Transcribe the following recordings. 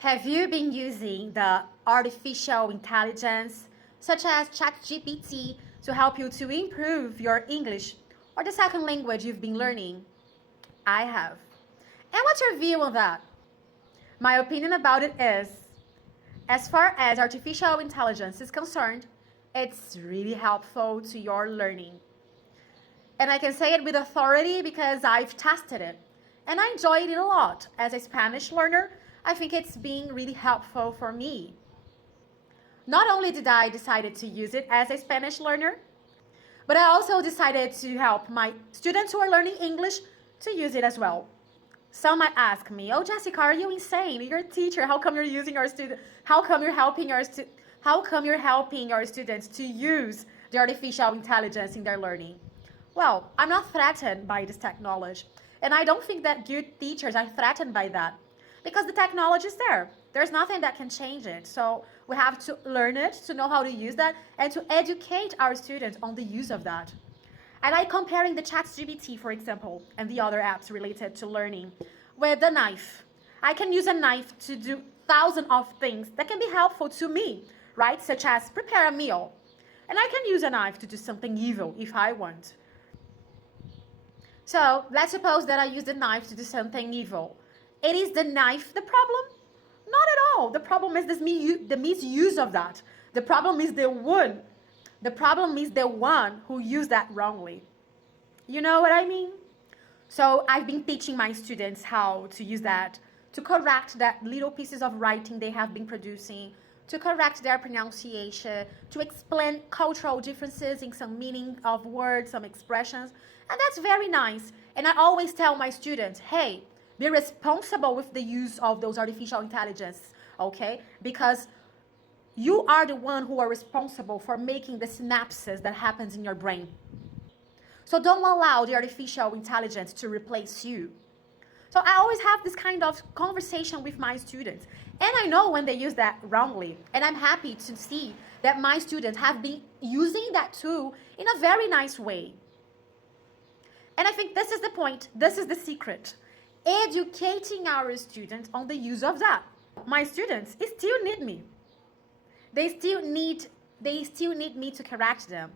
Have you been using the artificial intelligence, such as ChatGPT, to help you to improve your English or the second language you've been learning? I have. And what's your view on that? My opinion about it is, as far as artificial intelligence is concerned, it's really helpful to your learning. And I can say it with authority because I've tested it. And I enjoyed it a lot. As a Spanish learner, I think it's been really helpful for me. Not only did I decide to use it as a Spanish learner, but I also decided to help my students who are learning English to use it as well. Some might ask me, "Oh, Jessica, are you insane? You're a teacher. How come you're using our student? How come you're helping your students to use the artificial intelligence in their learning?" Well, I'm not threatened by this technology, and I don't think that good teachers are threatened by that because the technology is there. There's nothing that can change it. So we have to learn it, to know how to use that, and to educate our students on the use of that. I like comparing the ChatGPT, for example, and the other apps related to learning with the knife. I can use a knife to do thousands of things that can be helpful to me, right? Such as prepare a meal. And I can use a knife to do something evil if I want. So let's suppose that I use the knife to do something evil. It is the knife the problem? Not at all. The problem is the misuse of that. The problem is the one who used that wrongly. You know what I mean? So I've been teaching my students how to use that to correct that little pieces of writing they have been producing, to correct their pronunciation, to explain cultural differences in some meaning of words, some expressions. And that's very nice. And I always tell my students, hey, be responsible with the use of those artificial intelligence, okay? Because you are the one who are responsible for making the synapses that happens in your brain. So don't allow the artificial intelligence to replace you. So I always have this kind of conversation with my students. And I know when they use that wrongly. And I'm happy to see that my students have been using that tool in a very nice way. And I think this is the point. This is the secret. Educating our students on the use of that. My students still need me. They still need me to correct them.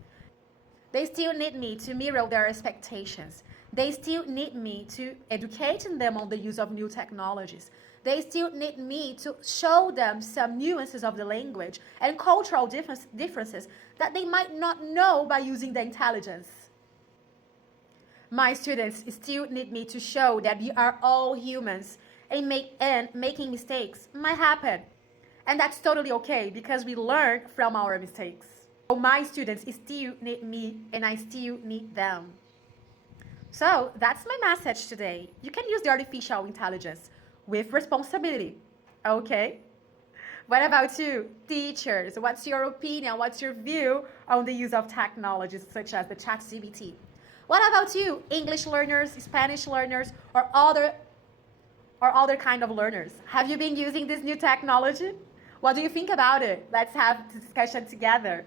They still need me to mirror their expectations. They still need me to educate them on the use of new technologies. They still need me to show them some nuances of the language and cultural differences that they might not know by using the intelligence. My students still need me to show that we are all humans and making mistakes might happen. And that's totally okay because we learn from our mistakes. So my students still need me and I still need them. So that's my message today. You can use the artificial intelligence with responsibility, okay? What about you, teachers? What's your opinion? What's your view on the use of technologies such as the ChatGPT? What about you, English learners, Spanish learners, or other kind of learners? Have you been using this new technology? What do you think about it? Let's have a discussion together.